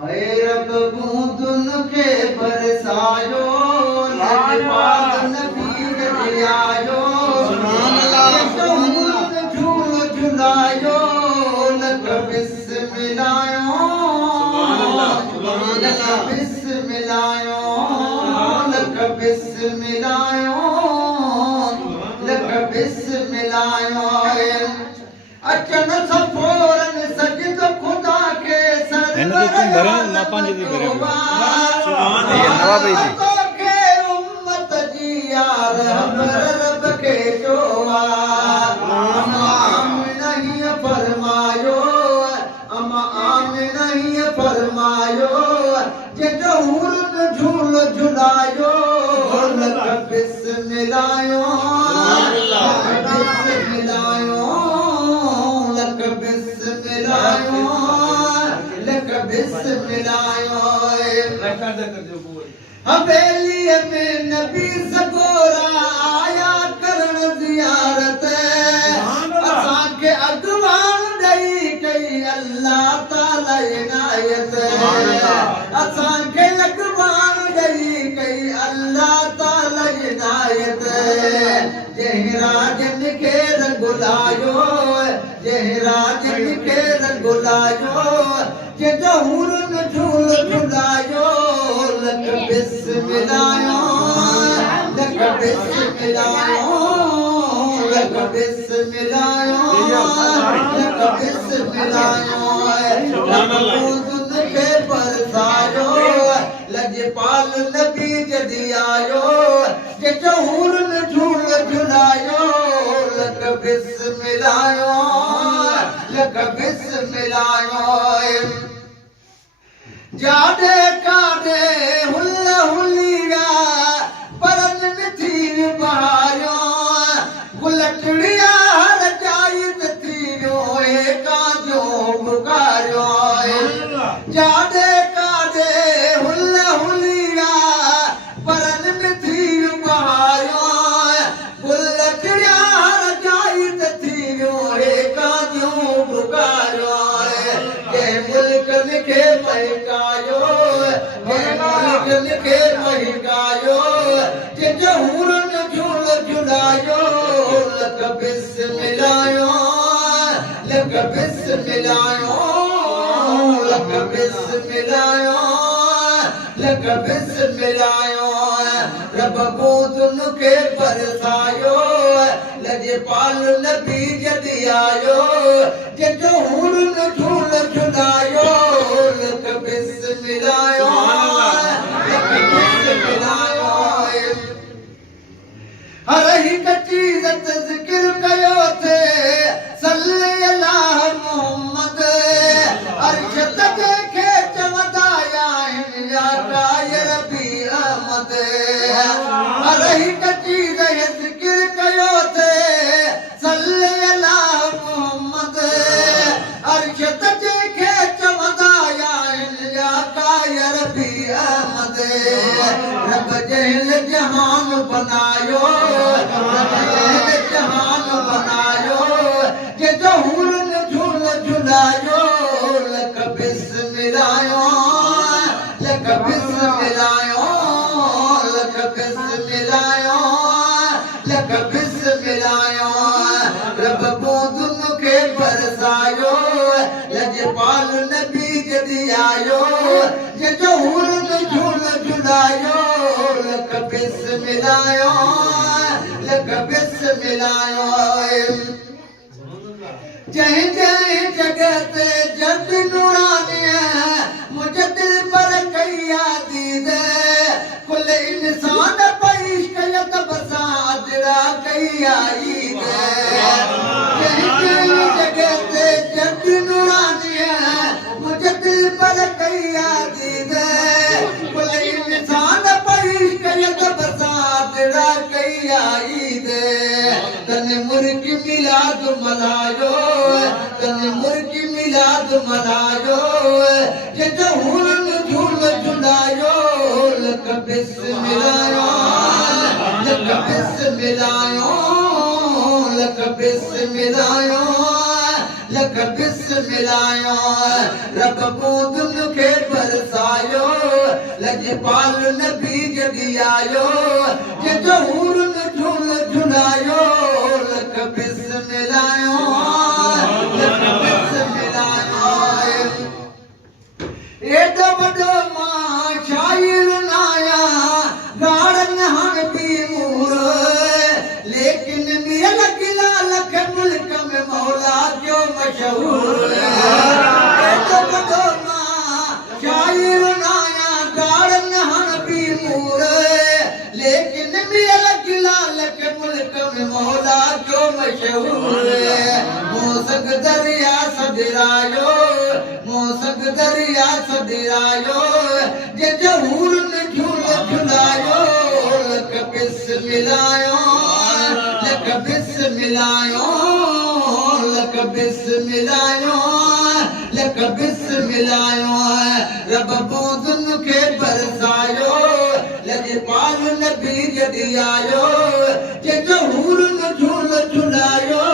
हाय रब बूंदुन खे बरसायो लाजवाब नबी दियायो झूल झुलायो लक बिस्मिलायो लक बिस्मिलायो लक बिस्मिलायो लक बिस्मिलायो अचन सफोरन सजद खुदा के सरवर मापांजे दी करे के उम्मत जी यार रब के जोआ नहीं फरमायो अमा आम नहीं फरमायो जे जहूर झूल झुलायो लक बिस्मिलायो बिस्मिलायो लक बिस्मिलायो लक बिस्मिलायो हवेली में नबी सगोरा आया करण जियारत असां के अगवान दई कई अल्लाह ताला इनायत असां के अगवान दई कई अल्लाह ताला इनायत जहराजन के रंगुलायो जहराजन के रंगुलायो जे जहूरन झूल झुलायो लक बिस्मिलायो लक बिस्मिलायो लक बिस्मिलायो लक बिस्मिलायो रब बूंदुन खे बरसायो लजपाल नबी जदी आयो जे जहूरन झूल झुलायो लक बिस्मिलायो लक बिस्मिलायो जादे कादे हुल हुलिया परन मिठी बहायो गुलटड़िया हर जायत थीयो काजो बुकारो जादे कादे हुल हुलिया परन मिठी बहायो गुलटड़िया हर जायत थीयो काजो बुकारो के मुल्क लिखे महकायो के मुल्क लिखे महकायो जे जहूरन झूल झुलायो लक बिस्मिलायो लक बिस्मिलायो लक बिस्मिलायो लक बिस्मिलायो रब बूंदुन खे बरसायो लजपाल नबी जदी आयो जे जहूरन झूल झुलायो लक बिस्मिलायो लक बिस्मिलायो हर हिक चीज़ ते ज़िक्र कयो थे सल्ले अला मोहम्मद अर्श ते खे चवंदा आहिनि या कायर बि अहमद हर हिक चीज़ ये ज़िक्र कयो थे सल्ले अला मोहम्मद अर्श ते खे चवंदा आहिनि या कायर बि अहमद रब जहल जहान बनायो रब जहल जहान बनायो जे जहूरन झूल झुलायो लक बिस्मिलायो लक बिस्मिलायो लक बिस्मिलायो लक बिस्मिलायो रब बूंदुन खे बरसायो लजपाल नबी जदी आयो जे जहूरन झूल झुलायो लक बिस्मिलायो लक बिस्मिलायो जय जय जगत जग नूरानी मुझे दिल पर कैया दीद कुल इंसान पैश कयत बसादरा कैया ईद जय जय जगत जग नूरानी मुझे दिल पर कैया दीद कुल इंसान पैश कयत बसादरा कैया ईद तन मुर्ग मिलाद मनायो तन मुर्ग मिलाद मनायो जे जहूरन झूल झुलायो लक बिस्मिलायो लक बिस्मिलायो बिस्मिलायो लख बिस्मिलायो रब बूंदुन खे बरसायो लजपाल नबी जगी आयो जो हूरन झूल झुलायो लख बिस्मिलायो लख बिस्मिलायो एडो वडो मां शायर नाया गाड़न हण भी मूर लेकिन मियल किला लख मुल्क में मौला जो मशहूर एडो वडो मां शायर नाया गाड़न हण भी मूर लेकिन मियल किला लख मुल्क में मौला जो मशहूर मोसक दरिया सदरायो मोसक दरिया सदरायो जे जहूर ने झूल झुलायो लख बिस्मिलायो लख बिस्मिलायो लख बिस्मिलायो लख बिस्मिलायो रब बूंदुन खे बरसायो लजपाल नबी जगी आयो जे जहूर ने झूल झुलायो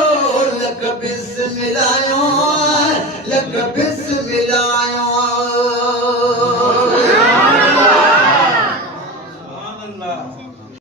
लख बिस्मिलायो लख बिस्मिलायो